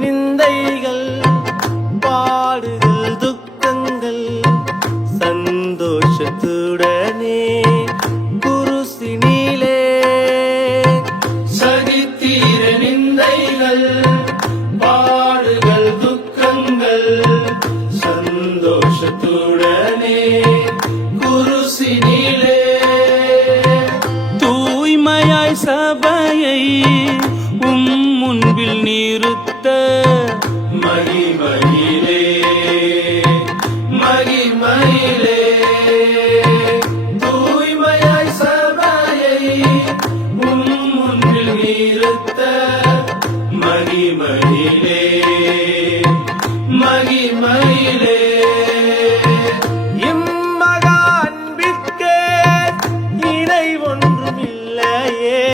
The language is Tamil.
நிந்தைகள் பாடுகள் துக்கங்கள் சந்தோஷத்துடனே குருசினிலே சகித்தீர நிந்தைகள் பாடுகள் துக்கங்கள் சந்தோஷத்துடனே குருசினிலே தூய்மையாய் சபையை முன்பில் நிறுத்தி